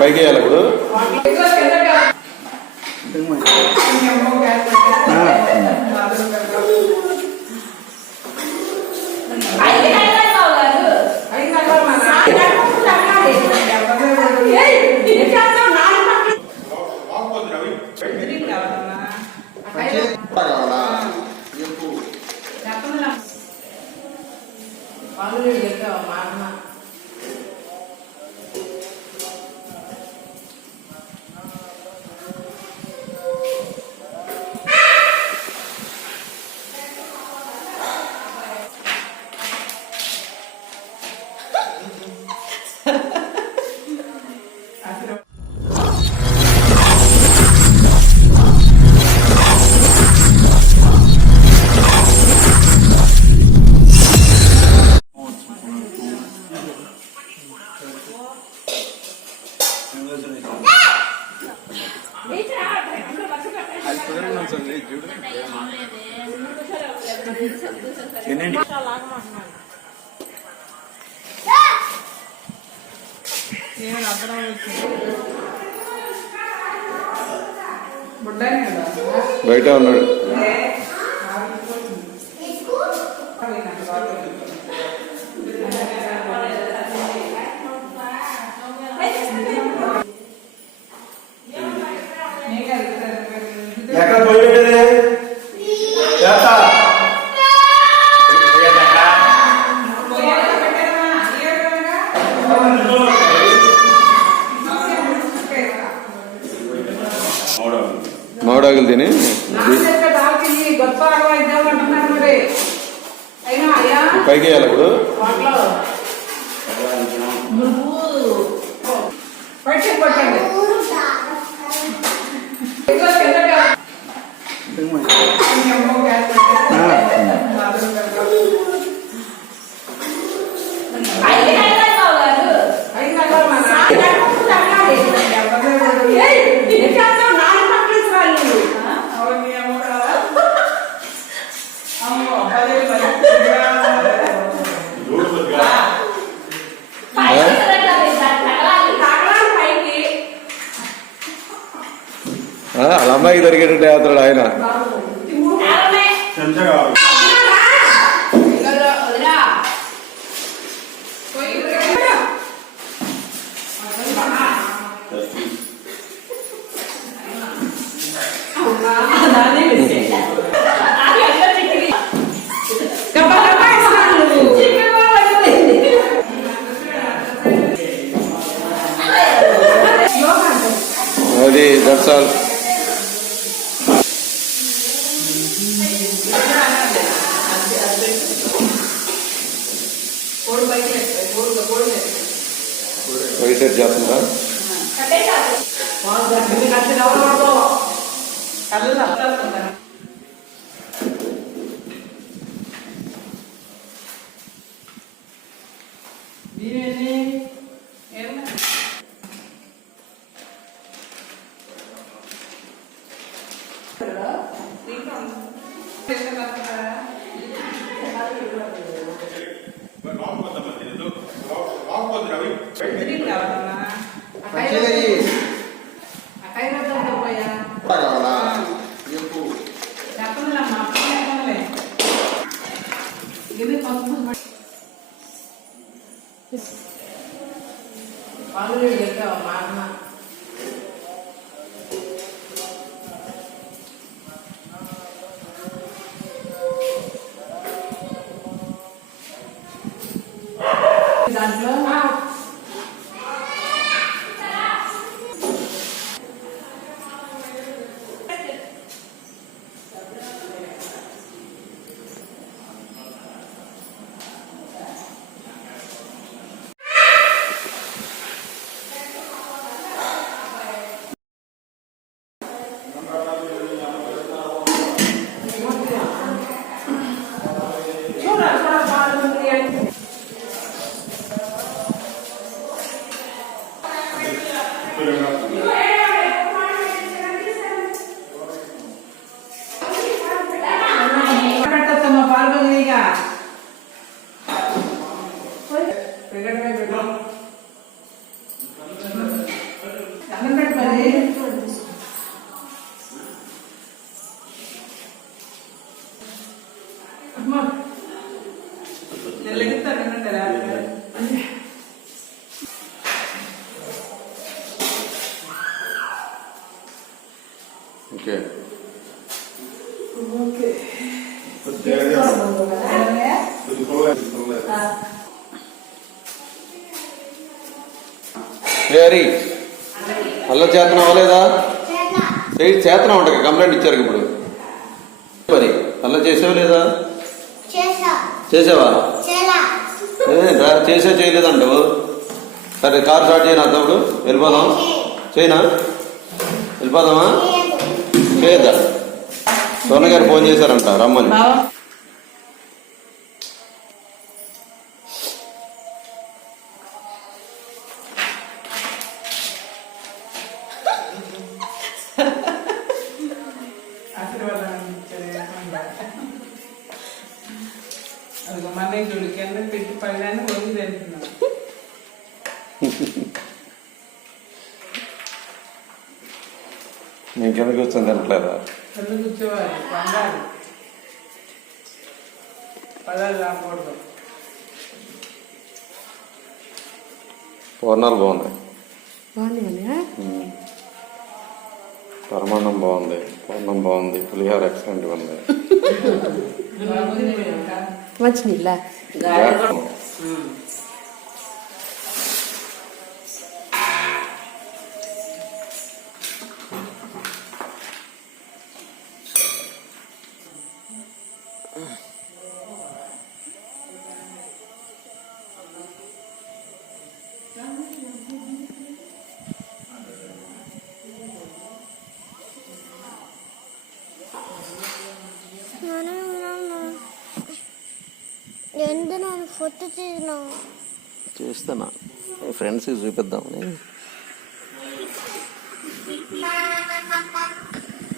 పైకి వేయాలి ఇప్పుడు. బయట ఉన్నాడు. ఎక్కడ పోయి మామిడాకులు తిని పైకి వేయాలి ఇప్పుడు. వాళ్ళ అమ్మాయికి దొరికేటట్టు అవుతాడు ఆయన. అది దర్శనాలు రీసెట్ చేస్తుందా? ఓకే హరి అల్ల చేతనం అవ్వలేదా? చేతనం ఉంటుంది, కంప్లైంట్ ఇచ్చారు ఇప్పుడు. మరి అల్ల చేసావు లేదా? చేసావా? చేసా చేయలేదంటావు. సరే కార్ స్టార్ట్ చేయను అప్పుడు వెళ్ళిపోదాం. చేయనా? వెళ్ళిపోదామా? చేయద్దా? సోన గారు ఫోన్ చేశారంట రమ్మని. మన చూడు కింద పెట్టి పైన వంగి తింటున్నాం. నేను కింద కూర్చొని తినట్లేదా? కింద కూర్చోవాలి, పండాలి, పదాలు రాకూడదు. పూర్ణాలు బాగున్నాయి, పరమాన్నం బాగుంది, పూర్ణం బాగుంది, పులిహోర ఎక్సలెంట్ ఉంది. మంచి నీళ్ళ ఎందు ఫోటో చేస్తానా ఫ్రెండ్స్కి చూపిద్దామని.